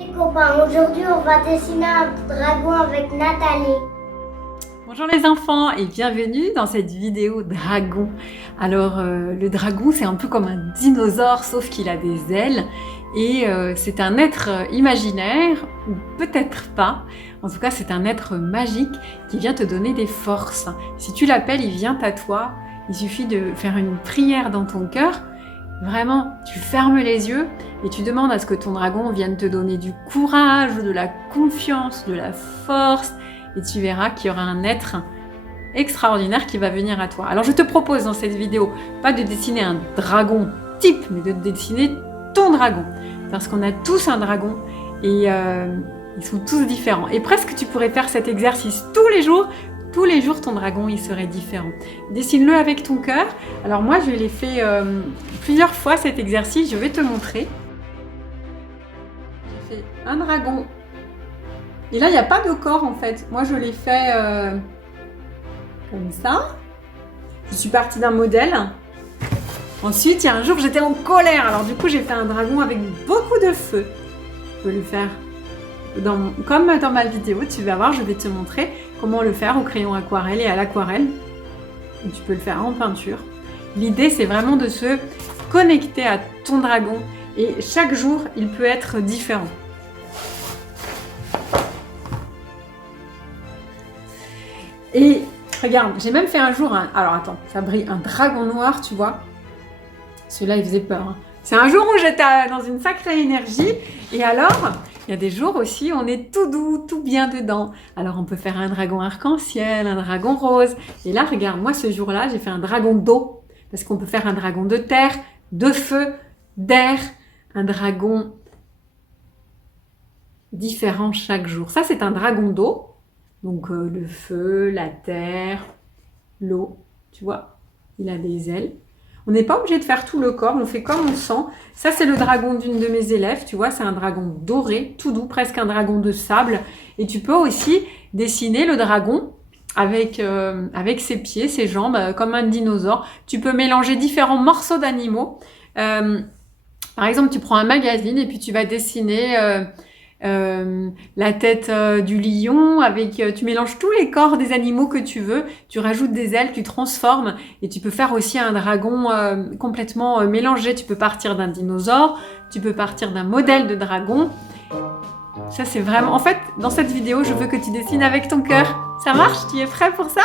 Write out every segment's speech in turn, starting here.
Les copains, aujourd'hui on va dessiner un dragon avec Nathalie. Bonjour les enfants et bienvenue dans cette vidéo dragon. Alors le dragon c'est un peu comme un dinosaure sauf qu'il a des ailes et c'est un être imaginaire ou peut-être pas. En tout cas c'est un être magique qui vient te donner des forces. Si tu l'appelles il vient à toi, il suffit de faire une prière dans ton cœur. Vraiment, tu fermes les yeux et tu demandes à ce que ton dragon vienne te donner du courage, de la confiance, de la force. Et tu verras qu'il y aura un être extraordinaire qui va venir à toi. Alors je te propose dans cette vidéo, pas de dessiner un dragon type, mais de dessiner ton dragon. Parce qu'on a tous un dragon et ils sont tous différents. Et presque tu pourrais faire cet exercice tous les jours. Tous les jours, ton dragon, il serait différent. Dessine-le avec ton cœur. Alors moi, je l'ai fait plusieurs fois cet exercice. Je vais te montrer. J'ai fait un dragon. Et là, il n'y a pas de corps, en fait. Moi, je l'ai fait comme ça. Je suis partie d'un modèle. Ensuite, il y a un jour, j'étais en colère. Alors du coup, j'ai fait un dragon avec beaucoup de feu. Je peux le faire comme dans ma vidéo. Tu vas voir, je vais te montrer comment le faire au crayon aquarelle et à l'aquarelle. Tu peux le faire en peinture. L'idée, c'est vraiment de se connecter à ton dragon. Et chaque jour, il peut être différent. Et regarde, j'ai même fait un jour alors attends, ça brille, un dragon noir, tu vois. Celui-là, il faisait peur. Hein. C'est un jour où j'étais dans une sacrée énergie. Et alors, il y a des jours aussi, on est tout doux, tout bien dedans. Alors, on peut faire un dragon arc-en-ciel, un dragon rose. Et là, regarde, moi, ce jour-là, j'ai fait un dragon d'eau. Parce qu'on peut faire un dragon de terre, de feu, d'air, un dragon différent chaque jour. Ça, c'est un dragon d'eau. Donc, le feu, la terre, l'eau, tu vois, il a des ailes. On n'est pas obligé de faire tout le corps, on fait comme on sent. Ça, c'est le dragon d'une de mes élèves, tu vois, c'est un dragon doré, tout doux, presque un dragon de sable. Et tu peux aussi dessiner le dragon avec ses pieds, ses jambes, comme un dinosaure. Tu peux mélanger différents morceaux d'animaux. Par exemple, tu prends un magazine et puis tu vas dessiner la tête du lion, tu mélanges tous les corps des animaux que tu veux, tu rajoutes des ailes, tu transformes et tu peux faire aussi un dragon complètement mélangé. Tu peux partir d'un dinosaure, tu peux partir d'un modèle de dragon. Ça c'est vraiment... En fait, dans cette vidéo, je veux que tu dessines avec ton cœur. Ça marche? Tu es prêt pour ça?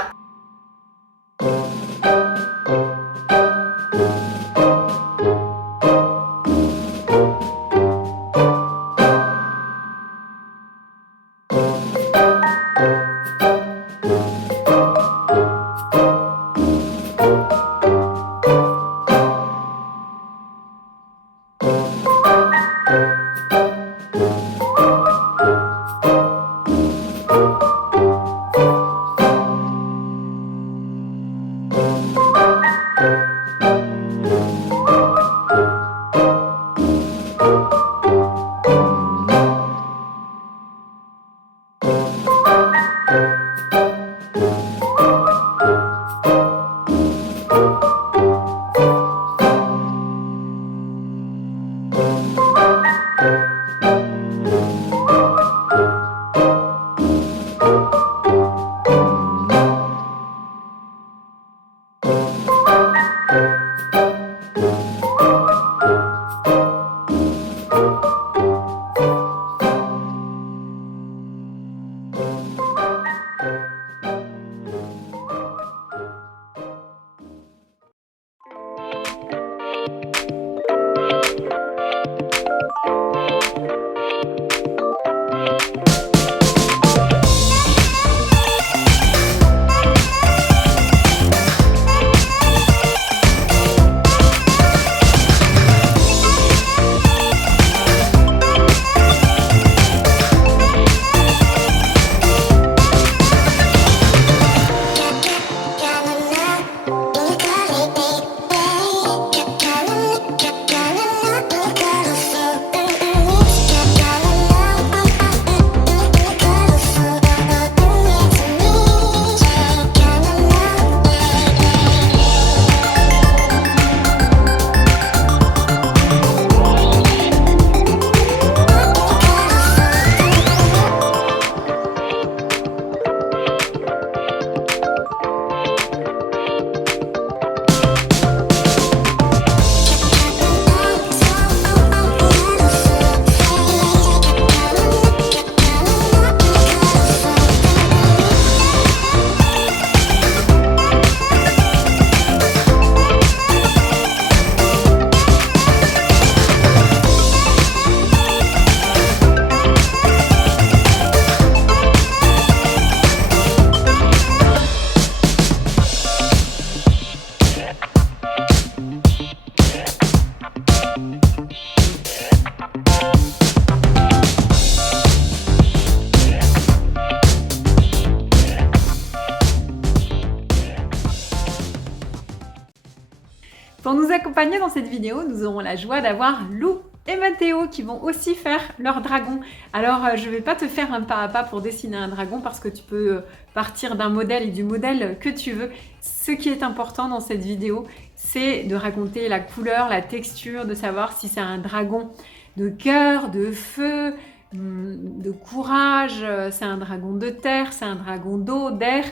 accompagner dans cette vidéo, nous aurons la joie d'avoir Lou et Mathéo qui vont aussi faire leur dragon. Alors je ne vais pas te faire un pas à pas pour dessiner un dragon parce que tu peux partir d'un modèle et du modèle que tu veux. Ce qui est important dans cette vidéo, c'est de raconter la couleur, la texture, de savoir si c'est un dragon de cœur, de feu, de courage, c'est un dragon de terre, c'est un dragon d'eau, d'air,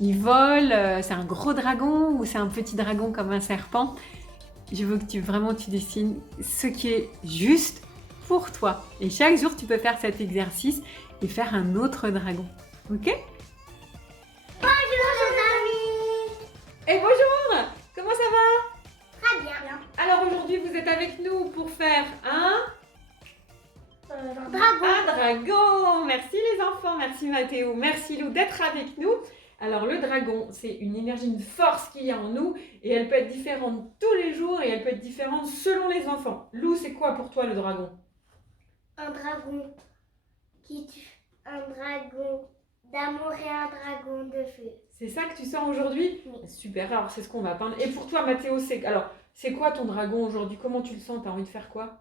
il vole, c'est un gros dragon ou c'est un petit dragon comme un serpent. Je veux que tu dessines ce qui est juste pour toi. Et chaque jour, tu peux faire cet exercice et faire un autre dragon. Ok? Bonjour les amis. Et bonjour! Comment ça va? Très bien. Alors aujourd'hui, vous êtes avec nous pour faire un Dragon. dragon. Merci les enfants, merci Mathéo, merci Lou d'être avec nous. Alors le dragon, c'est une énergie, une force qu'il y a en nous et elle peut être différente tous les jours et elle peut être différente selon les enfants. Lou, c'est quoi pour toi le dragon? Un dragon qui tue. Un dragon d'amour et un dragon de feu. C'est ça que tu sens aujourd'hui? Oui. Super, alors c'est ce qu'on va peindre. Et pour toi Mathéo, c'est quoi ton dragon aujourd'hui? Comment tu le sens? T'as envie de faire quoi?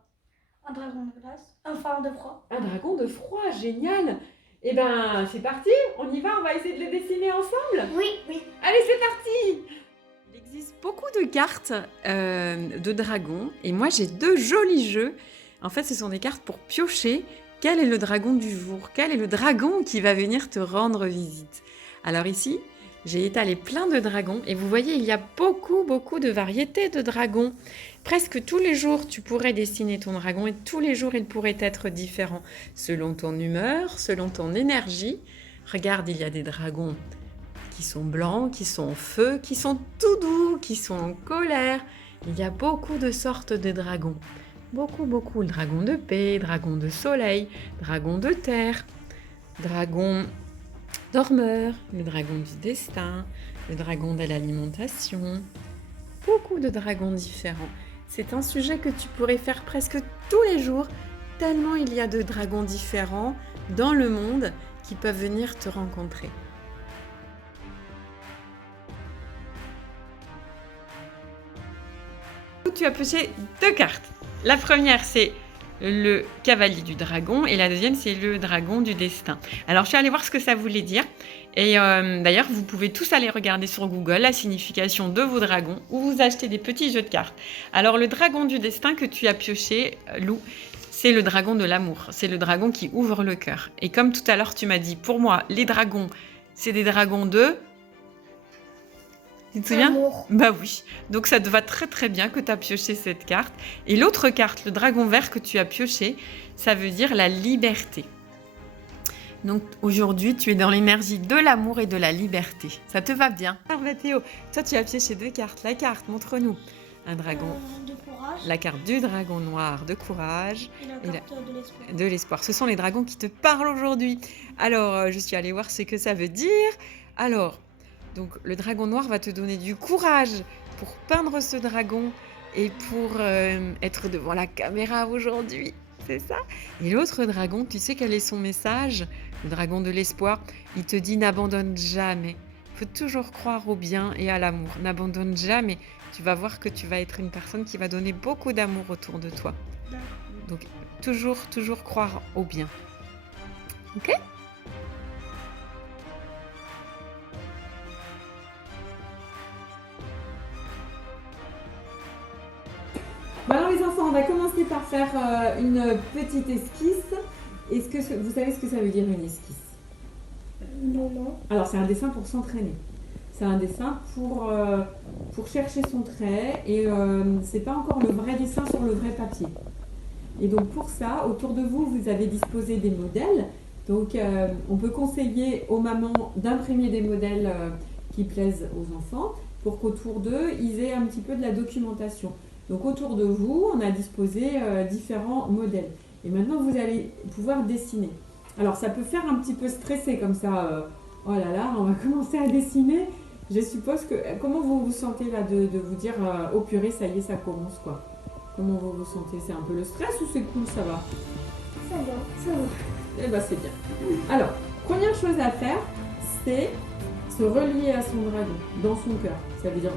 Un dragon de glace, enfin de froid. Un dragon de froid, génial! Eh ben c'est parti, on y va, on va essayer de le dessiner ensemble? Oui. Allez, c'est parti! Il existe beaucoup de cartes de dragons et moi j'ai deux jolis jeux. En fait, ce sont des cartes pour piocher quel est le dragon du jour, quel est le dragon qui va venir te rendre visite. Alors ici, j'ai étalé plein de dragons et vous voyez, il y a beaucoup de variétés de dragons. Presque tous les jours, tu pourrais dessiner ton dragon et tous les jours, il pourrait être différent selon ton humeur, selon ton énergie. Regarde, il y a des dragons qui sont blancs, qui sont en feu, qui sont tout doux, qui sont en colère. Il y a beaucoup de sortes de dragons. Beaucoup. Le dragon de paix, dragon de soleil, dragon de terre, dragon dormeur, le dragon du destin, le dragon de l'alimentation. Beaucoup de dragons différents. C'est un sujet que tu pourrais faire presque tous les jours, tellement il y a de dragons différents dans le monde qui peuvent venir te rencontrer. Tu as pioché deux cartes. La première, c'est le cavalier du dragon et la deuxième, c'est le dragon du destin. Alors, je suis allée voir ce que ça voulait dire. Et d'ailleurs, vous pouvez tous aller regarder sur Google la signification de vos dragons ou vous acheter des petits jeux de cartes. Alors, le dragon du destin que tu as pioché, Lou, c'est le dragon de l'amour. C'est le dragon qui ouvre le cœur. Et comme tout à l'heure, tu m'as dit, pour moi, les dragons, c'est des dragons de... Tu te souviens? Amour. Bah oui. Donc ça te va très bien que tu as pioché cette carte. Et l'autre carte, le dragon vert que tu as pioché, ça veut dire la liberté. Donc aujourd'hui, tu es dans l'énergie de l'amour et de la liberté. Ça te va bien? Alors Mathéo, toi tu as pioché deux cartes. La carte, montre-nous. Un dragon. De courage. La carte du dragon noir de courage. Et la carte de l'espoir. De l'espoir. Ce sont les dragons qui te parlent aujourd'hui. Alors, je suis allée voir ce que ça veut dire. Alors, donc le dragon noir va te donner du courage pour peindre ce dragon et pour être devant la caméra aujourd'hui. C'est ça? Et l'autre dragon, tu sais quel est son message? Le dragon de l'espoir, il te dit n'abandonne jamais. Il faut toujours croire au bien et à l'amour. N'abandonne jamais. Tu vas voir que tu vas être une personne qui va donner beaucoup d'amour autour de toi. Donc toujours croire au bien. Ok? Bon alors les enfants, on va commencer par faire une petite esquisse. Est-ce que vous savez ce que ça veut dire une esquisse? Non. Alors c'est un dessin pour s'entraîner. C'est un dessin pour chercher son trait et c'est pas encore le vrai dessin sur le vrai papier. Et donc pour ça, autour de vous, vous avez disposé des modèles. Donc on peut conseiller aux mamans d'imprimer des modèles qui plaisent aux enfants pour qu'autour d'eux, ils aient un petit peu de la documentation. Donc autour de vous, on a disposé différents modèles. Et maintenant, vous allez pouvoir dessiner. Alors ça peut faire un petit peu stresser comme ça. Oh là là, on va commencer à dessiner. Je suppose que... Comment vous vous sentez là de vous dire oh purée, ça y est, ça commence quoi? Comment vous vous sentez? C'est un peu le stress ou c'est cool, ça va? Ça va. Eh ben c'est bien. Alors, première chose à faire, c'est se relier à son dragon, dans son cœur. Ça veut dire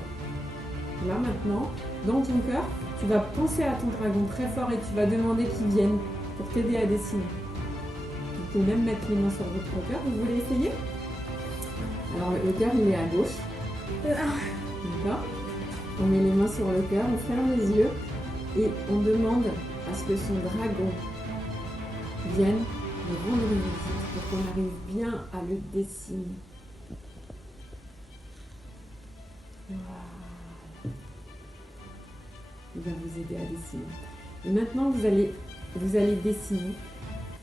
là maintenant, dans ton cœur, tu vas penser à ton dragon très fort et tu vas demander qu'il vienne pour t'aider à dessiner. Vous pouvez même mettre les mains sur votre cœur. Vous voulez essayer? Alors le cœur il est à gauche. D'accord? On met les mains sur le cœur, on ferme les yeux et on demande à ce que son dragon vienne lui rendre une visite pour qu'on arrive bien à le dessiner. Voilà. Il va vous aider à dessiner. Et maintenant, vous allez dessiner.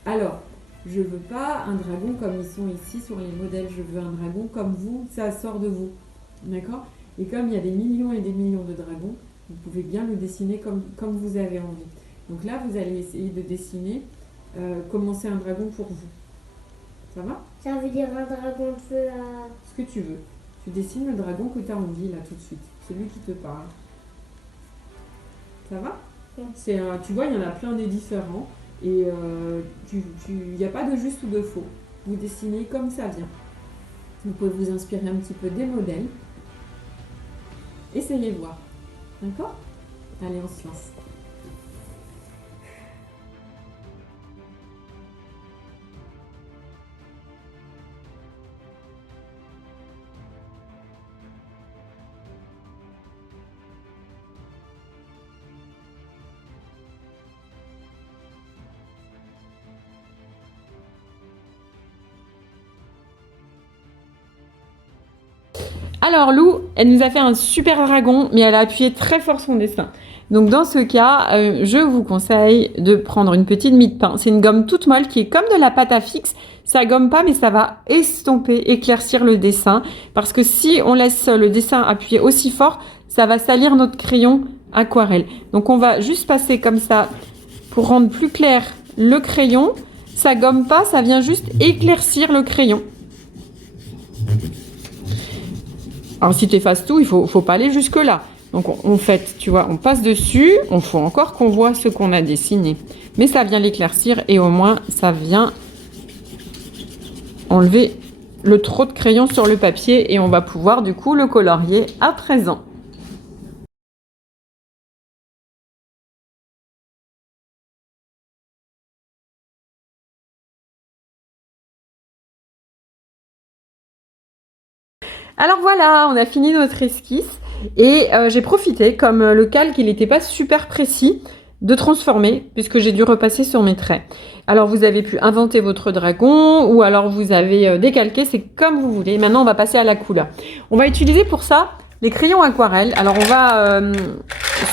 Alors, je veux pas un dragon comme ils sont ici sur les modèles. Je veux un dragon comme vous, ça sort de vous. D'accord? Et comme il y a des millions et des millions de dragons, vous pouvez bien le dessiner comme vous avez envie. Donc là, vous allez essayer de dessiner comment c'est un dragon pour vous. Ça va? Ça veut dire un dragon de feu à... Ce que tu veux. Tu dessines le dragon que tu as envie là tout de suite. Celui qui te parle. Ça va? Oui. Tu vois, il y en a plein des différents. Et il n'y a pas de juste ou de faux. Vous dessinez comme ça vient. Vous pouvez vous inspirer un petit peu des modèles. Essayez voir. D'accord? Allez, on se lance. Alors Lou, elle nous a fait un super dragon, mais elle a appuyé très fort son dessin. Donc dans ce cas, je vous conseille de prendre une petite mie de pain. C'est une gomme toute molle qui est comme de la pâte à fixe. Ça gomme pas, mais ça va estomper, éclaircir le dessin. Parce que si on laisse le dessin appuyé aussi fort, ça va salir notre crayon aquarelle. Donc on va juste passer comme ça pour rendre plus clair le crayon. Ça gomme pas, ça vient juste éclaircir le crayon. Alors si tu effaces tout, il faut pas aller jusque là. Donc on fait, tu vois, on passe dessus, on faut encore qu'on voit ce qu'on a dessiné. Mais ça vient l'éclaircir et au moins ça vient enlever le trop de crayon sur le papier et on va pouvoir du coup le colorier à présent. Alors voilà, on a fini notre esquisse et j'ai profité, comme le calque il n'était pas super précis, de transformer puisque j'ai dû repasser sur mes traits. Alors vous avez pu inventer votre dragon ou alors vous avez décalqué, c'est comme vous voulez. Maintenant on va passer à la couleur. On va utiliser pour ça les crayons aquarelles. Alors on va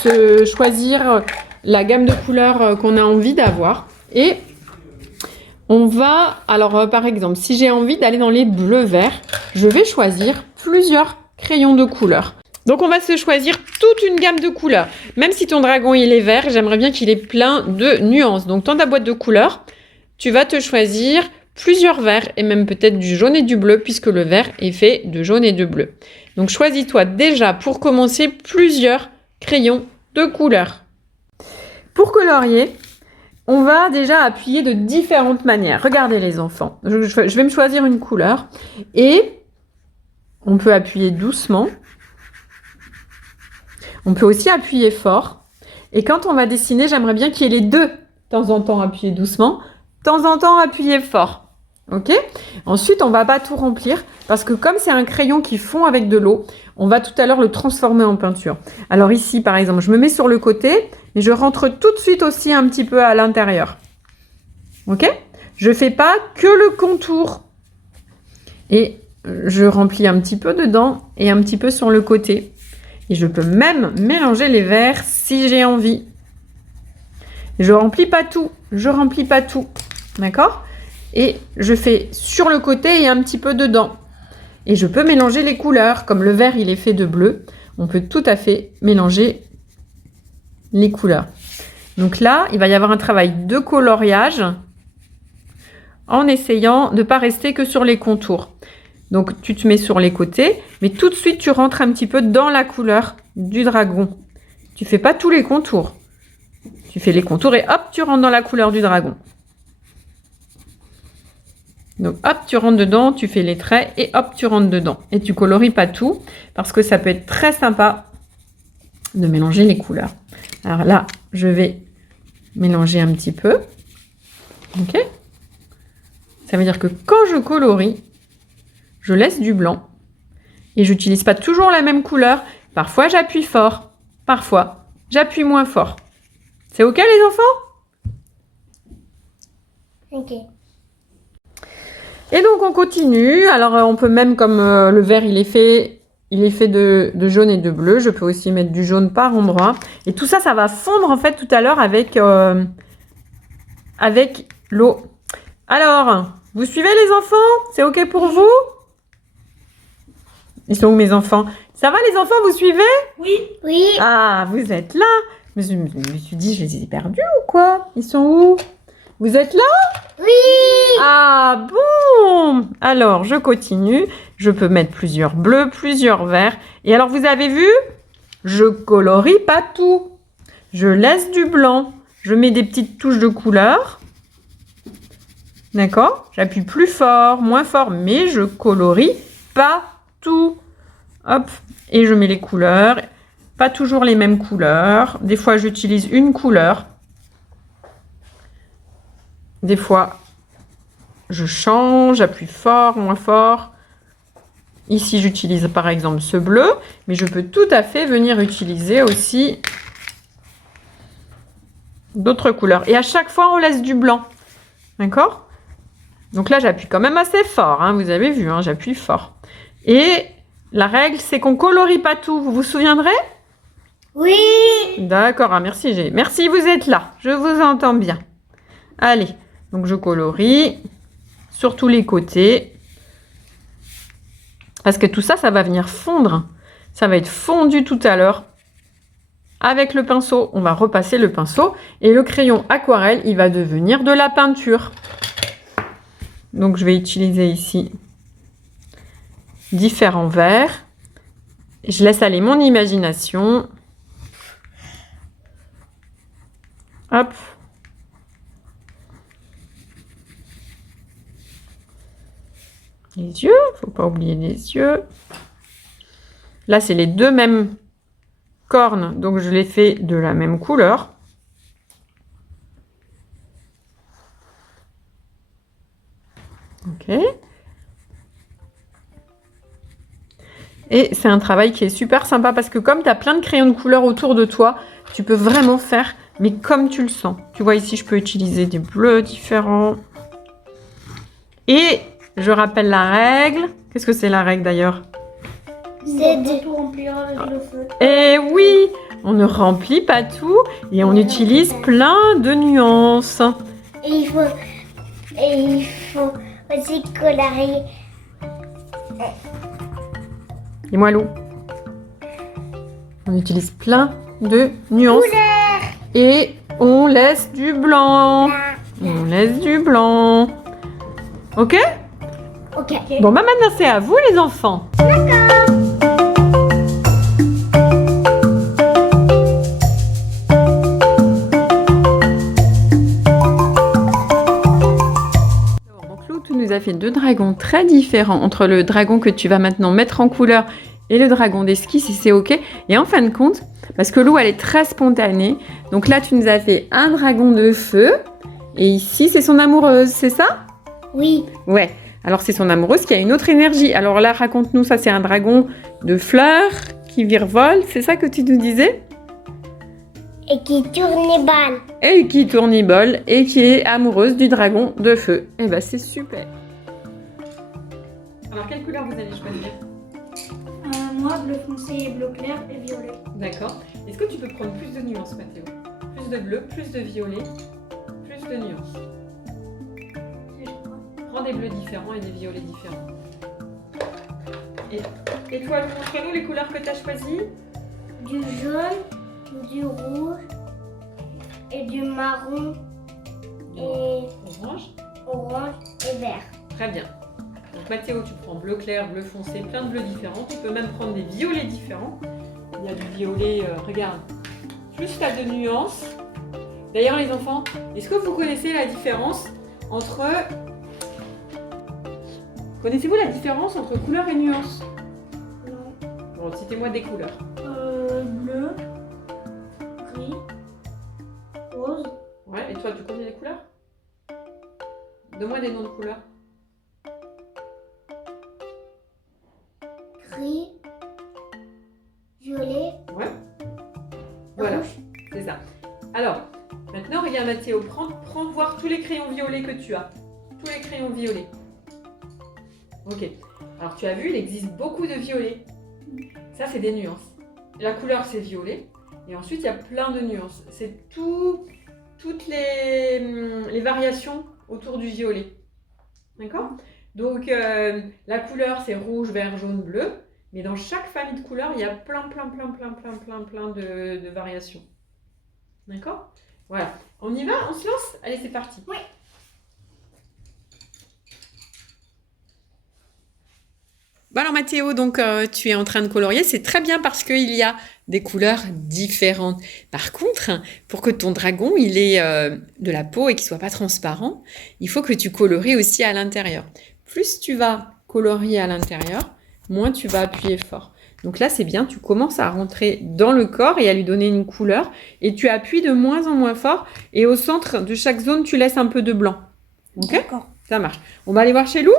se choisir la gamme de couleurs qu'on a envie d'avoir et on va, alors par exemple, si j'ai envie d'aller dans les bleus-verts, je vais choisir plusieurs crayons de couleur. Donc on va se choisir toute une gamme de couleurs. Même si ton dragon il est vert, j'aimerais bien qu'il ait plein de nuances. Donc dans ta boîte de couleurs, tu vas te choisir plusieurs verts et même peut-être du jaune et du bleu puisque le vert est fait de jaune et de bleu. Donc choisis-toi déjà pour commencer plusieurs crayons de couleur. Pour colorier, on va déjà appuyer de différentes manières. Regardez les enfants, je vais me choisir une couleur et on peut appuyer doucement. On peut aussi appuyer fort. Et quand on va dessiner, j'aimerais bien qu'il y ait les deux. De temps en temps, appuyer doucement. De temps en temps, appuyer fort. Ok? Ensuite, on ne va pas tout remplir parce que comme c'est un crayon qui fond avec de l'eau, on va tout à l'heure le transformer en peinture. Alors ici, par exemple, je me mets sur le côté, mais je rentre tout de suite aussi un petit peu à l'intérieur. Ok? Je ne fais pas que le contour. Et je remplis un petit peu dedans et un petit peu sur le côté. Et je peux même mélanger les verts si j'ai envie. Je remplis pas tout. Je remplis pas tout. D'accord? Et je fais sur le côté et un petit peu dedans. Et je peux mélanger les couleurs. Comme le vert, il est fait de bleu. On peut tout à fait mélanger les couleurs. Donc là, il va y avoir un travail de coloriage en essayant de ne pas rester que sur les contours. Donc, tu te mets sur les côtés, mais tout de suite, tu rentres un petit peu dans la couleur du dragon. Tu fais pas tous les contours. Tu fais les contours et hop, tu rentres dans la couleur du dragon. Donc, hop, tu rentres dedans, tu fais les traits et hop, tu rentres dedans. Et tu colories pas tout parce que ça peut être très sympa de mélanger les couleurs. Alors là, je vais mélanger un petit peu. Ok? Ça veut dire que quand je colorie, je laisse du blanc et j'utilise pas toujours la même couleur. Parfois, j'appuie fort. Parfois, j'appuie moins fort. C'est ok les enfants? Ok. Et donc, on continue. Alors, on peut même, comme le vert, il est fait de jaune et de bleu. Je peux aussi mettre du jaune par endroit. Et tout ça, ça va fondre, en fait, tout à l'heure avec l'eau. Alors, vous suivez les enfants? C'est ok pour vous? Ils sont où mes enfants? Ça va les enfants, vous suivez? Oui. Oui. Ah, vous êtes là? Mais je me suis dit, je les ai perdus ou quoi? Ils sont où? Vous êtes là? Oui. Ah bon! Alors, je continue. Je peux mettre plusieurs bleus, plusieurs verts. Et alors, vous avez vu? Je colorie pas tout. Je laisse du blanc. Je mets des petites touches de couleur. D'accord? J'appuie plus fort, moins fort, mais je colorie pas tout. Hop, et je mets les couleurs. Pas toujours les mêmes couleurs. Des fois, j'utilise une couleur. Des fois, je change, j'appuie fort, moins fort. Ici, j'utilise par exemple ce bleu, mais je peux tout à fait venir utiliser aussi d'autres couleurs. Et à chaque fois, on laisse du blanc. D'accord? Donc là, j'appuie quand même assez fort, hein, vous avez vu, hein, j'appuie fort. Et la règle, c'est qu'on colorie pas tout. Vous vous souviendrez? Oui. D'accord, ah, merci. Merci, vous êtes là. Je vous entends bien. Allez, donc je colorie sur tous les côtés. Parce que tout ça, ça va venir fondre. Ça va être fondu tout à l'heure. Avec le pinceau, on va repasser le pinceau. Et le crayon aquarelle, il va devenir de la peinture. Donc, je vais utiliser ici différents verts. Je laisse aller mon imagination. Hop. Les yeux, faut pas oublier les yeux. Là, c'est les deux mêmes cornes, donc je les fais de la même couleur. Ok. Et c'est un travail qui est super sympa parce que comme tu as plein de crayons de couleur autour de toi, tu peux vraiment faire, mais comme tu le sens. Tu vois ici, je peux utiliser des bleus différents. Et je rappelle la règle. Qu'est-ce que c'est la règle d'ailleurs? C'est de de... tout remplir avec le feu. Eh oui, on ne remplit pas tout et on utilise plein de nuances. Et il faut aussi colorier. Dis-moi Lou. On utilise plein de nuances. Et on laisse du blanc. On laisse du blanc. Ok? Ok. Bon, bah maintenant c'est à vous les enfants. Donc Lou, tu nous as fait deux dragons très différents entre le dragon que tu vas maintenant mettre en couleur et le dragon d'esquisse, si c'est ok. Et en fin de compte, parce que Lou elle est très spontanée, donc là tu nous as fait un dragon de feu et ici c'est son amoureuse, c'est ça? Oui. Ouais. Alors c'est son amoureuse qui a une autre énergie. Alors là, raconte-nous, ça c'est un dragon de fleurs qui virevole, c'est ça que tu nous disais? Et qui tourne les balles. Et qui tournibole et qui est amoureuse du dragon de feu. Eh ben c'est super. Alors quelle couleur vous allez choisir? Moi, bleu foncé, bleu clair et violet. D'accord. Est-ce que tu peux prendre plus de nuances, Mathéo? Plus de bleu, plus de violet, plus de nuances. Si je crois. Prends des bleus différents et des violets différents. Et toi, montre-nous les couleurs que tu as choisies. Du jaune, du rouge et du marron et Orange. orange et vert. Très bien. Donc Mathéo, tu prends bleu clair, bleu foncé, plein de bleus différents. Tu peux même prendre des violets différents. Il y a du violet, regarde, plus tu as de nuances. D'ailleurs les enfants, est-ce que vous connaissez la différence entre... Connaissez-vous la différence entre couleur et nuance? Non. Bon, citez-moi des couleurs. Bleu, gris, rose, Ouais, et toi, tu connais les couleurs? Donne-moi des noms de couleurs. gris, violet, Ouais. Voilà, rouge. c'est ça. Alors, maintenant, regarde Mathéo, prends voir tous les crayons violets que tu as. Tous les crayons violets. Ok. Alors, tu as vu, il existe beaucoup de violets. Ça, c'est des nuances. La couleur, c'est violet. Et ensuite, il y a plein de nuances. C'est toutes les variations autour du violet. D'accord? Donc, la couleur, c'est rouge, vert, jaune, bleu. Mais dans chaque famille de couleurs, il y a plein de variations. D'accord? Voilà. On y va? On se lance? Allez, c'est parti. Oui. Bon alors Mathéo, donc tu es en train de colorier, c'est très bien parce qu'il y a des couleurs différentes. Par contre, pour que ton dragon il ait de la peau et qu'il soit pas transparent, il faut que tu colories aussi à l'intérieur. Plus tu vas colorier à l'intérieur, moins tu vas appuyer fort. Donc là c'est bien, tu commences à rentrer dans le corps et à lui donner une couleur et tu appuies de moins en moins fort et au centre de chaque zone tu laisses un peu de blanc. Ok? D'accord. Ça marche. On va aller voir chez Lou?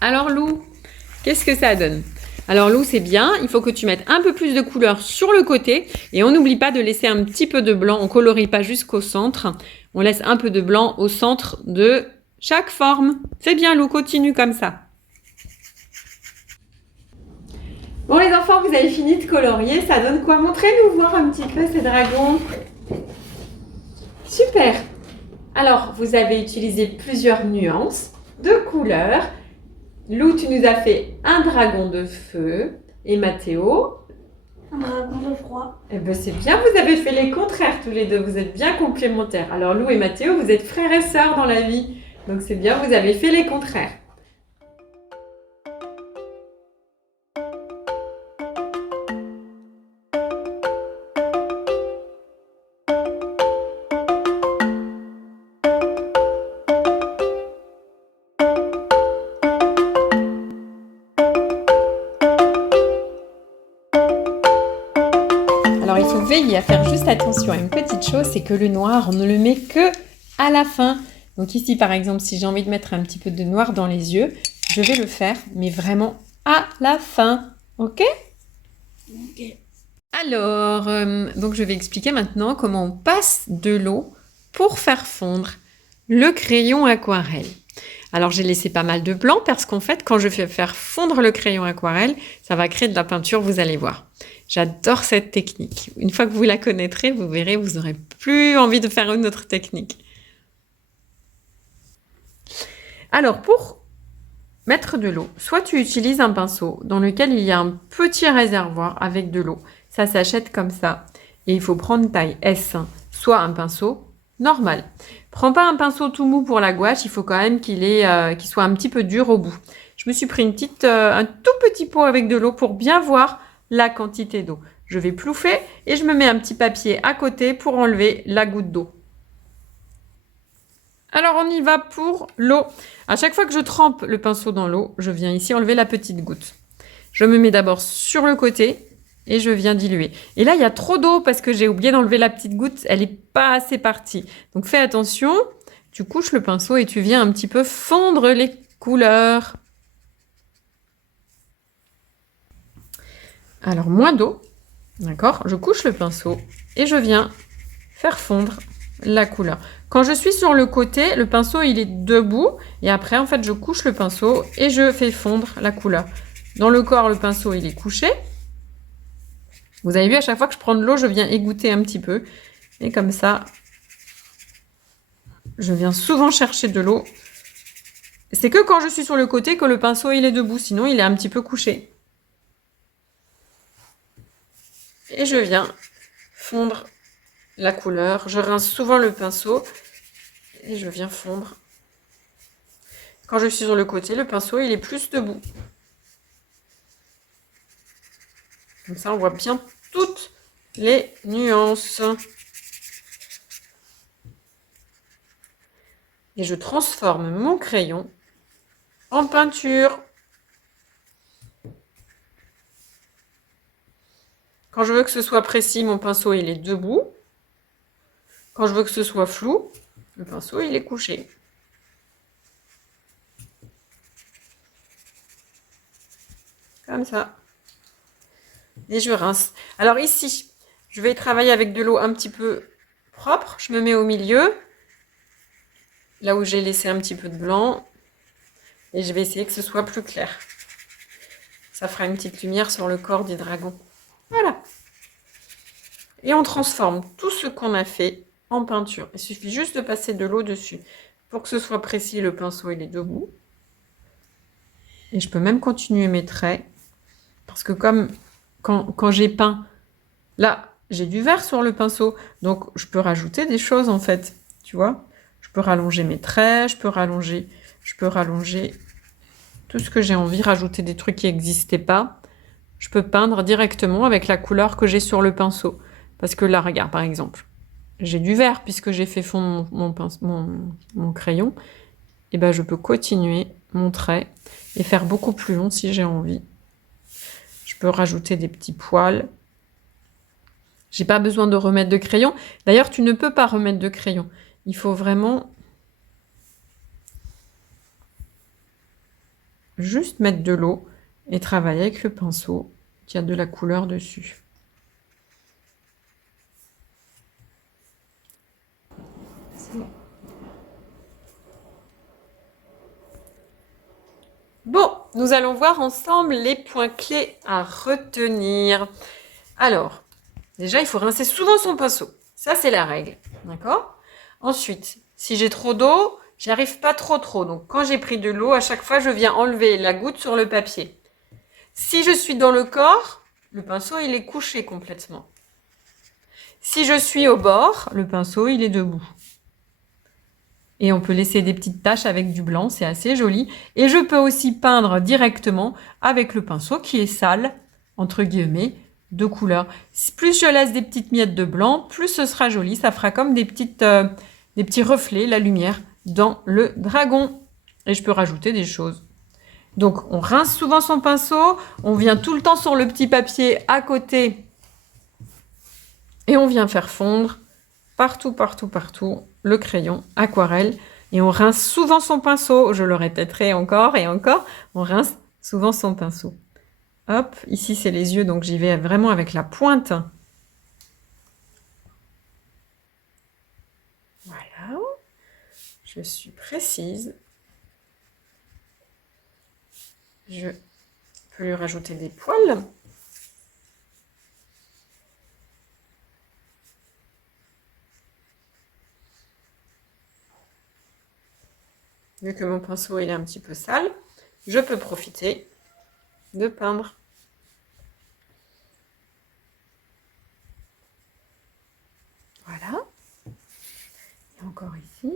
Alors Lou, qu'est-ce que ça donne? Alors Lou, c'est bien, il faut que tu mettes un peu plus de couleur sur le côté et on n'oublie pas de laisser un petit peu de blanc, on colorie pas jusqu'au centre, on laisse un peu de blanc au centre de chaque forme. C'est bien Lou, continue comme ça. Bon les enfants, vous avez fini de colorier, ça donne quoi? Montrez-nous voir un petit peu ces dragons. Super! Alors, vous avez utilisé plusieurs nuances de couleurs. Lou, tu nous as fait un dragon de feu. Et Mathéo? Un dragon de froid. Eh bien, c'est bien, vous avez fait les contraires tous les deux. Vous êtes bien complémentaires. Alors, Lou et Mathéo, vous êtes frères et sœurs dans la vie. Donc, c'est bien, vous avez fait les contraires. Alors il faut veiller à faire juste attention à une petite chose, c'est que le noir, on ne le met que à la fin. Donc ici par exemple, si j'ai envie de mettre un petit peu de noir dans les yeux, je vais le faire, mais vraiment à la fin. Ok? Ok. Alors, donc je vais expliquer maintenant comment on passe de l'eau pour faire fondre le crayon aquarelle. Alors j'ai laissé pas mal de blanc parce qu'en fait, quand je fais faire fondre le crayon aquarelle, ça va créer de la peinture, vous allez voir. J'adore cette technique. Une fois que vous la connaîtrez, vous verrez, vous n'aurez plus envie de faire une autre technique. Alors, pour mettre de l'eau, soit tu utilises un pinceau dans lequel il y a un petit réservoir avec de l'eau. Ça s'achète comme ça. Et il faut prendre taille S1, soit un pinceau normal. Prends pas un pinceau tout mou pour la gouache, il faut quand même qu'il soit un petit peu dur au bout. Je me suis pris un tout petit pot avec de l'eau pour bien voir la quantité d'eau. Je vais plouffer et je me mets un petit papier à côté pour enlever la goutte d'eau. Alors on y va pour l'eau. À chaque fois que je trempe le pinceau dans l'eau, je viens ici enlever la petite goutte. Je me mets d'abord sur le côté et je viens diluer. Et là, il y a trop d'eau parce que j'ai oublié d'enlever la petite goutte. Elle n'est pas assez partie. Donc fais attention. Tu couches le pinceau et tu viens un petit peu fondre les couleurs. Alors, moins d'eau. D'accord? Je couche le pinceau et je viens faire fondre la couleur. Quand je suis sur le côté, le pinceau, il est debout. Et après, en fait, je couche le pinceau et je fais fondre la couleur. Dans le corps, le pinceau, il est couché. Vous avez vu, à chaque fois que je prends de l'eau, je viens égoutter un petit peu. Et comme ça, je viens souvent chercher de l'eau. C'est que quand je suis sur le côté que le pinceau, il est debout. Sinon, il est un petit peu couché. Et je viens fondre la couleur. Je rince souvent le pinceau et je viens fondre. Quand je suis sur le côté, le pinceau, il est plus debout. Comme ça, on voit bien toutes les nuances. Et je transforme mon crayon en peinture. Quand je veux que ce soit précis, mon pinceau il est debout. Quand je veux que ce soit flou, le pinceau il est couché. Comme ça. Et je rince. Alors ici, je vais travailler avec de l'eau un petit peu propre. Je me mets au milieu, là où j'ai laissé un petit peu de blanc. Et je vais essayer que ce soit plus clair. Ça fera une petite lumière sur le corps du dragon. Voilà. Et on transforme tout ce qu'on a fait en peinture. Il suffit juste de passer de l'eau dessus. Pour que ce soit précis, le pinceau il est debout. Et je peux même continuer mes traits. Parce que comme quand j'ai peint, là, j'ai du vert sur le pinceau. Donc, je peux rajouter des choses, en fait. Tu vois? Je peux rallonger mes traits, je peux rallonger tout ce que j'ai envie, rajouter des trucs qui n'existaient pas. Je peux peindre directement avec la couleur que j'ai sur le pinceau. Parce que là, regarde, par exemple, j'ai du vert puisque j'ai fait fondre mon crayon. Et ben, je peux continuer mon trait et faire beaucoup plus long si j'ai envie. Je peux rajouter des petits poils. J'ai pas besoin de remettre de crayon. D'ailleurs, tu ne peux pas remettre de crayon. Il faut vraiment juste mettre de l'eau et travailler avec le pinceau qui a de la couleur dessus. C'est bon. Bon, nous allons voir ensemble les points clés à retenir. Alors, déjà, il faut rincer souvent son pinceau. Ça, c'est la règle. D'accord? Ensuite, si j'ai trop d'eau, j'y arrive pas trop. Donc, quand j'ai pris de l'eau, à chaque fois, je viens enlever la goutte sur le papier. Si je suis dans le corps, le pinceau, il est couché complètement. Si je suis au bord, le pinceau, il est debout. Et on peut laisser des petites taches avec du blanc, c'est assez joli. Et je peux aussi peindre directement avec le pinceau qui est sale, entre guillemets, de couleur. Plus je laisse des petites miettes de blanc, plus ce sera joli. Ça fera comme des petits reflets, la lumière, dans le dragon. Et je peux rajouter des choses. Donc, on rince souvent son pinceau. On vient tout le temps sur le petit papier à côté. Et on vient faire fondre partout, le crayon aquarelle. Et on rince souvent son pinceau. Je le répéterai encore et encore. On rince souvent son pinceau. Hop, ici c'est les yeux, donc j'y vais vraiment avec la pointe. Voilà. Je suis précise. Je peux lui rajouter des poils. Vu que mon pinceau il est un petit peu sale, je peux profiter de peindre. Voilà. Et encore ici.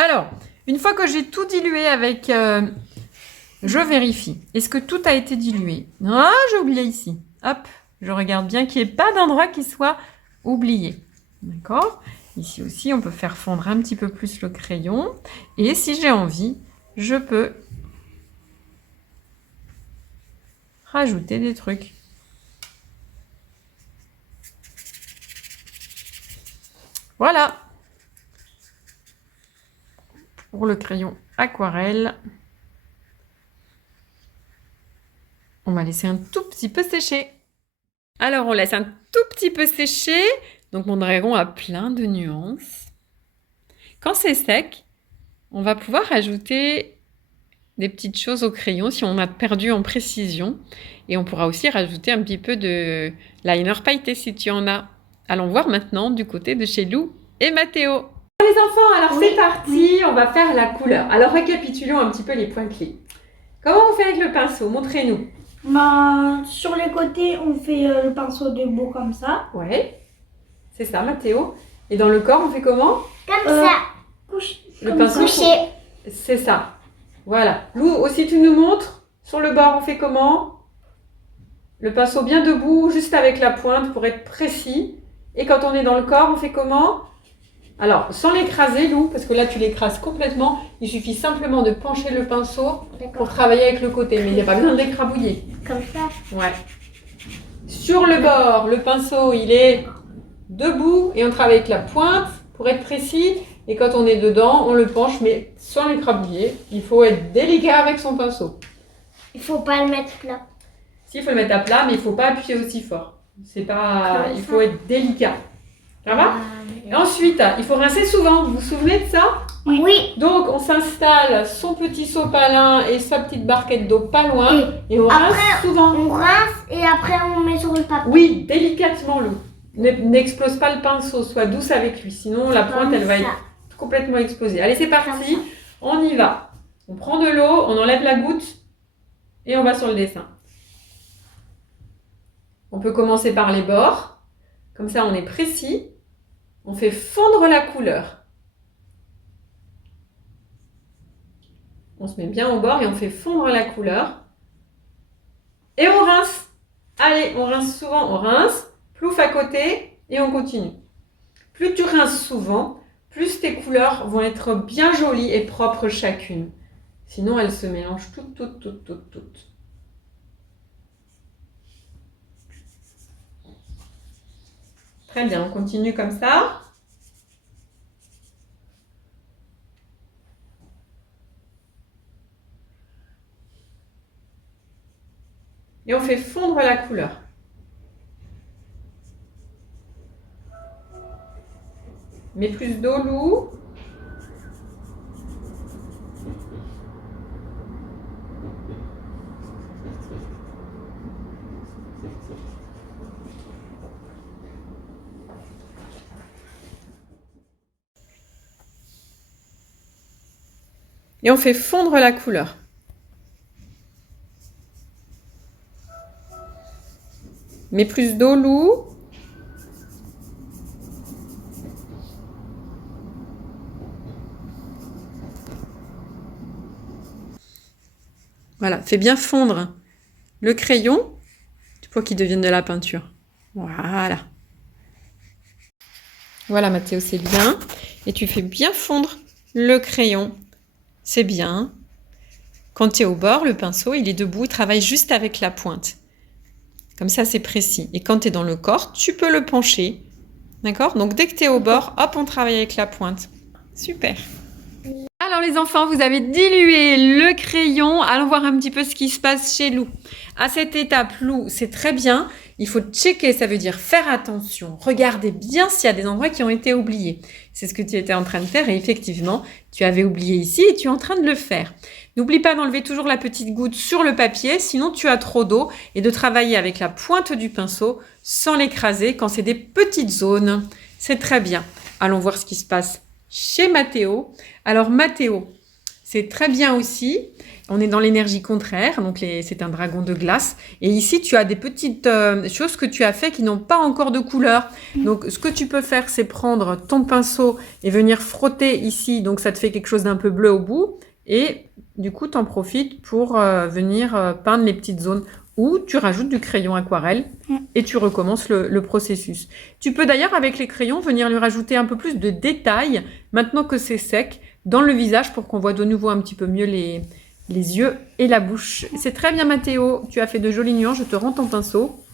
Alors, une fois que j'ai tout dilué avec... je vérifie. Est-ce que tout a été dilué? Ah, j'ai oublié ici. Hop, je regarde bien qu'il n'y ait pas d'endroit qui soit oublié. D'accord? Ici aussi, on peut faire fondre un petit peu plus le crayon. Et si j'ai envie, je peux rajouter des trucs. Voilà. Pour le crayon aquarelle. On va laisser un tout petit peu sécher. Alors, on laisse un tout petit peu sécher. Donc, mon dragon a plein de nuances. Quand c'est sec, on va pouvoir rajouter des petites choses au crayon si on a perdu en précision. Et on pourra aussi rajouter un petit peu de liner pailleté si tu en as. Allons voir maintenant du côté de chez Lou et Mathéo. Les enfants, alors c'est parti, on va faire la couleur. Alors, récapitulons un petit peu les points clés. Comment on fait avec le pinceau? Montrez-nous. Ben, sur les côtés, on fait le pinceau debout comme ça. Ouais, c'est ça, Mathéo. Et dans le corps, on fait comment? Comme ça. Le pinceau Couché. C'est ça. Voilà. Lou, aussi tu nous montres. Sur le bord, on fait comment? le pinceau bien debout, juste avec la pointe pour être précis. Et quand on est dans le corps, on fait comment? Alors, sans l'écraser, Lou, parce que là, tu l'écrases complètement. Il suffit simplement de pencher le pinceau pour D'accord. travailler avec le côté. Mais il n'y a pas besoin de l'écrabouiller. Comme ça. Ouais. Sur le bord, le pinceau, il est debout et on travaille avec la pointe pour être précis. Et quand on est dedans, on le penche, mais sans l'écrabouiller. Il faut être délicat avec son pinceau. Il faut pas le mettre plat. Si, il faut le mettre à plat, mais il ne faut pas appuyer aussi fort. C'est pas... Comme Il ça. faut être délicat. Ça va? Et ensuite, il faut rincer souvent. Vous vous souvenez de ça? Oui. Donc, on s'installe son petit sopalin et sa petite barquette d'eau pas loin. Et on rince souvent. On rince et après on met sur le papier. Oui, délicatement, Lou. N'explose pas le pinceau, sois douce avec lui. Sinon, la pointe, elle va être complètement explosée. Allez, c'est parti. On y va. On prend de l'eau, on enlève la goutte et on va sur le dessin. On peut commencer par les bords. Comme ça, on est précis. On fait fondre la couleur. On se met bien au bord et on fait fondre la couleur. Et on rince. Allez, on rince souvent, on rince. Plouf à côté et on continue. Plus tu rinces souvent, plus tes couleurs vont être bien jolies et propres chacune. Sinon, elles se mélangent toutes. Très bien, on continue comme ça. Et on fait fondre la couleur. Mets plus d'eau, Lou. Et on fait fondre la couleur. Mets plus d'eau, Lou. Voilà, fais bien fondre le crayon pour qu'il devienne de la peinture. Voilà. Voilà, Mathéo, c'est bien. Et tu fais bien fondre le crayon. C'est bien. Quand tu es au bord, le pinceau, il est debout, il travaille juste avec la pointe. Comme ça, c'est précis. Et quand tu es dans le corps, tu peux le pencher. D'accord? Donc, dès que tu es au bord, hop, on travaille avec la pointe. Super. Alors les enfants, vous avez dilué le crayon. Allons voir un petit peu ce qui se passe chez Lou. À cette étape, Lou, c'est très bien. Il faut checker, ça veut dire faire attention. Regardez bien s'il y a des endroits qui ont été oubliés. C'est ce que tu étais en train de faire et effectivement, tu avais oublié ici et tu es en train de le faire. N'oublie pas d'enlever toujours la petite goutte sur le papier, sinon tu as trop d'eau et de travailler avec la pointe du pinceau sans l'écraser quand c'est des petites zones. C'est très bien. Allons voir ce qui se passe chez Mathéo. Alors Mathéo, c'est très bien aussi. On est dans l'énergie contraire, donc c'est un dragon de glace. Et ici, tu as des petites choses que tu as fait qui n'ont pas encore de couleur. Donc, ce que tu peux faire, c'est prendre ton pinceau et venir frotter ici. Donc, ça te fait quelque chose d'un peu bleu au bout. Et du coup, tu en profites pour venir peindre les petites zones où tu rajoutes du crayon aquarelle et tu recommences le processus. Tu peux d'ailleurs, avec les crayons, venir lui rajouter un peu plus de détails, maintenant que c'est sec, dans le visage pour qu'on voit de nouveau un petit peu mieux les yeux et la bouche. C'est très bien, Mathéo. Tu as fait de jolies nuances. Je te rends ton pinceau.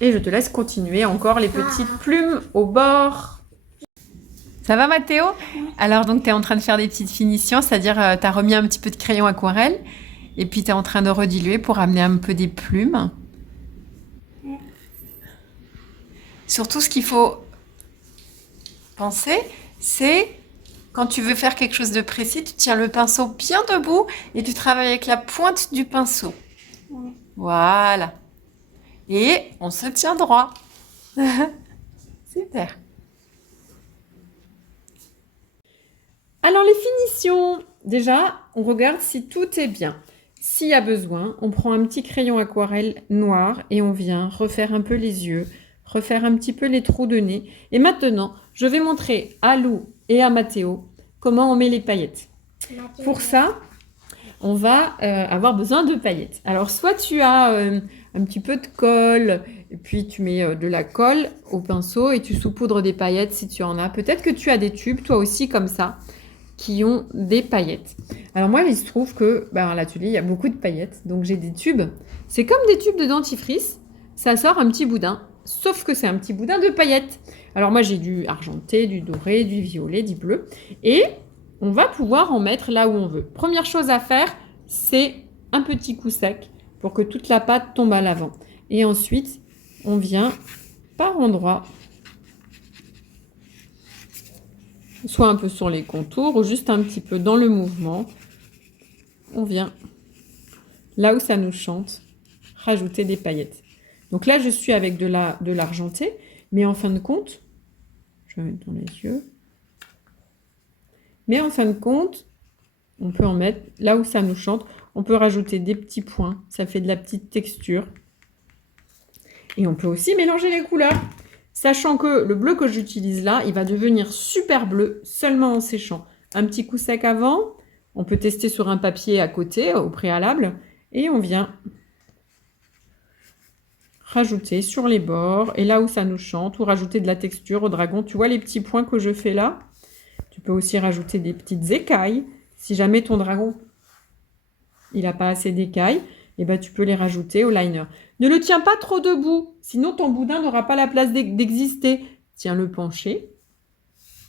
Et je te laisse continuer. Encore les petites plumes au bord. Ça va, Mathéo? Alors, donc, tu es en train de faire des petites finitions, c'est-à-dire tu as remis un petit peu de crayon aquarelle et puis tu es en train de rediluer pour amener un peu des plumes. Surtout, ce qu'il faut penser, c'est quand tu veux faire quelque chose de précis, tu tiens le pinceau bien debout et tu travailles avec la pointe du pinceau. Voilà. Et on se tient droit. Super. Alors les finitions. Déjà, on regarde si tout est bien. S'il y a besoin, on prend un petit crayon aquarelle noir et on vient refaire un peu les yeux, refaire un petit peu les trous de nez. Et maintenant, je vais montrer à Lou et à Mathéo comment on met les paillettes. Pour ça, on va avoir besoin de paillettes. Alors, soit tu as un petit peu de colle, et puis tu mets de la colle au pinceau et tu saupoudres des paillettes si tu en as. Peut-être que tu as des tubes, toi aussi, comme ça, qui ont des paillettes. Alors moi, il se trouve que à l'atelier, il y a beaucoup de paillettes, donc j'ai des tubes. C'est comme des tubes de dentifrice, ça sort un petit boudin, sauf que c'est un petit boudin de paillettes. Alors moi, j'ai du argenté, du doré, du violet, du bleu, et on va pouvoir en mettre là où on veut. Première chose à faire, c'est un petit coup sec pour que toute la pâte tombe à l'avant. Et ensuite, on vient par endroits, soit un peu sur les contours ou juste un petit peu dans le mouvement. On vient, là où ça nous chante, rajouter des paillettes. Donc là, je suis avec de l'argenté, mais en fin de compte, je vais mettre dans les yeux. Mais en fin de compte, on peut en mettre là où ça nous chante. On peut rajouter des petits points, ça fait de la petite texture. Et on peut aussi mélanger les couleurs. Sachant que le bleu que j'utilise là, il va devenir super bleu seulement en séchant. Un petit coup sec avant, on peut tester sur un papier à côté, au préalable. Et on vient rajouter sur les bords et là où ça nous chante, ou rajouter de la texture au dragon. Tu vois les petits points que je fais là? Tu peux aussi rajouter des petites écailles. Si jamais ton dragon, il n'a pas assez d'écailles, et tu peux les rajouter au liner. Ne le tiens pas trop debout, sinon ton boudin n'aura pas la place d'exister. Tiens-le penché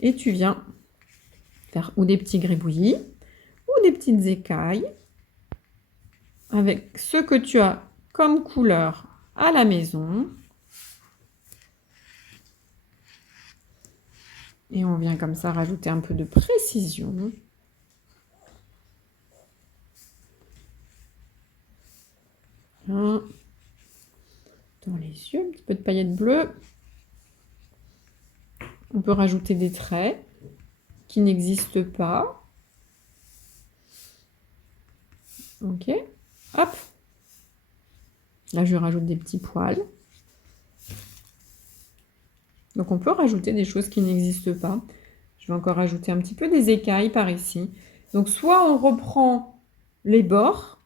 et tu viens faire ou des petits gribouillis ou des petites écailles avec ce que tu as comme couleur à la maison. Et on vient comme ça rajouter un peu de précision. Dans les yeux, un petit peu de paillettes bleues. On peut rajouter des traits qui n'existent pas. Ok, hop. Là, je rajoute des petits poils. Donc, on peut rajouter des choses qui n'existent pas. Je vais encore rajouter un petit peu des écailles par ici. Donc, soit on reprend les bords,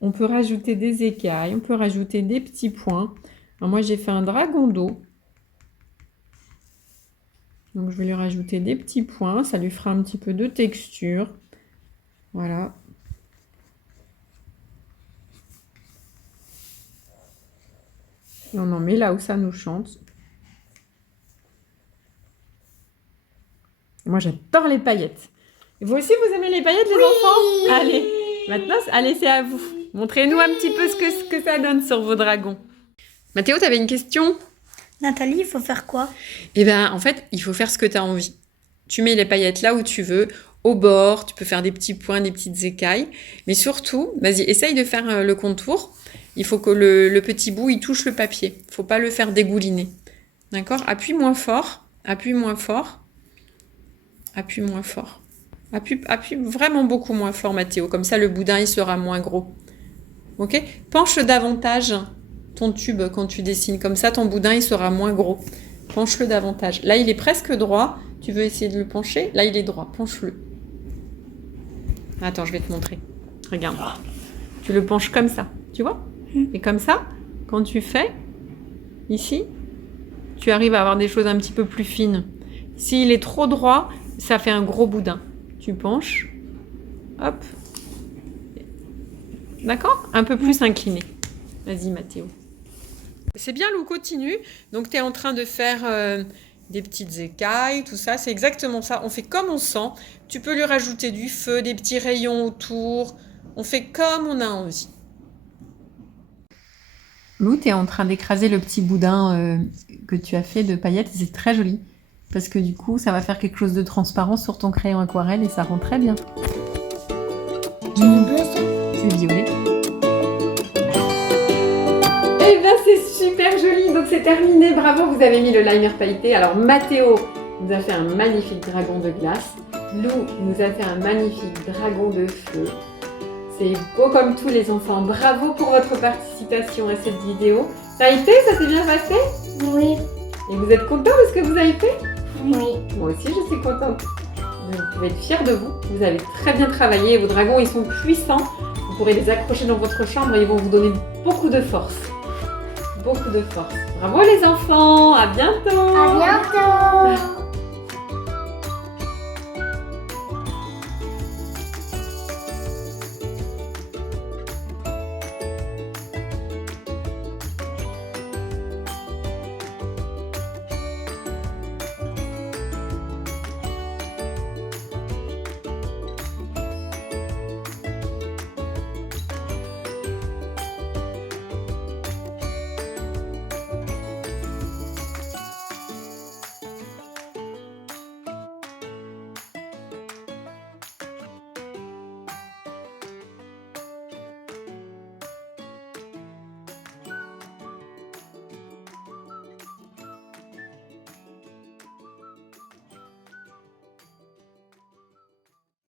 on peut rajouter des écailles, on peut rajouter des petits points. Alors, moi, j'ai fait un dragon d'eau. Donc, je vais lui rajouter des petits points. Ça lui fera un petit peu de texture. Voilà. Et on en met là où ça nous chante. Moi, j'adore les paillettes. Et vous aussi, vous aimez les paillettes, les enfants? Allez, maintenant, allez, c'est à vous. Montrez-nous un petit peu ce que ça donne sur vos dragons. Mathéo, tu avais une question? Nathalie, il faut faire quoi? Eh bien, en fait, il faut faire ce que tu as envie. Tu mets les paillettes là où tu veux, au bord, tu peux faire des petits points, des petites écailles. Mais surtout, vas-y, essaye de faire le contour. Il faut que le petit bout, il touche le papier. Il ne faut pas le faire dégouliner. D'accord? Appuie moins fort, appuie moins fort, appuie moins fort. Appuie vraiment beaucoup moins fort, Mathéo. Comme ça, le boudin, il sera moins gros. Ok? Penche davantage ton tube quand tu dessines. Comme ça, ton boudin, il sera moins gros. Penche-le davantage. Là, il est presque droit. Tu veux essayer de le pencher? Là, il est droit. Penche-le. Attends, je vais te montrer. Regarde. Tu le penches comme ça. Tu vois? Et comme ça, quand tu fais, ici, tu arrives à avoir des choses un petit peu plus fines. S'il est trop droit, ça fait un gros boudin. Tu penches. Hop. D'accord? Un peu plus incliné. Vas-y, Mathéo. C'est bien, Lou, continue. Donc, tu es en train de faire des petites écailles, tout ça. C'est exactement ça. On fait comme on sent. Tu peux lui rajouter du feu, des petits rayons autour. On fait comme on a envie. Lou, tu es en train d'écraser le petit boudin que tu as fait de paillettes. C'est très joli. Parce que du coup, ça va faire quelque chose de transparent sur ton crayon aquarelle et ça rend très bien. C'est bleu, ça. C'est violet. Eh bien, c'est super joli. Donc, c'est terminé. Bravo, vous avez mis le liner pailleté. Alors, Mathéo nous a fait un magnifique dragon de glace. Lou nous a fait un magnifique dragon de feu. C'est beau comme tous les enfants. Bravo pour votre participation à cette vidéo. Ça a été? Ça s'est bien passé? Oui. Et vous êtes contents de ce que vous avez fait? Oui. Moi aussi, je suis contente. Vous pouvez être fiers de vous. Vous avez très bien travaillé. Vos dragons, ils sont puissants. Vous pourrez les accrocher dans votre chambre et ils vont vous donner beaucoup de force. Beaucoup de force. Bravo les enfants, à bientôt. À bientôt.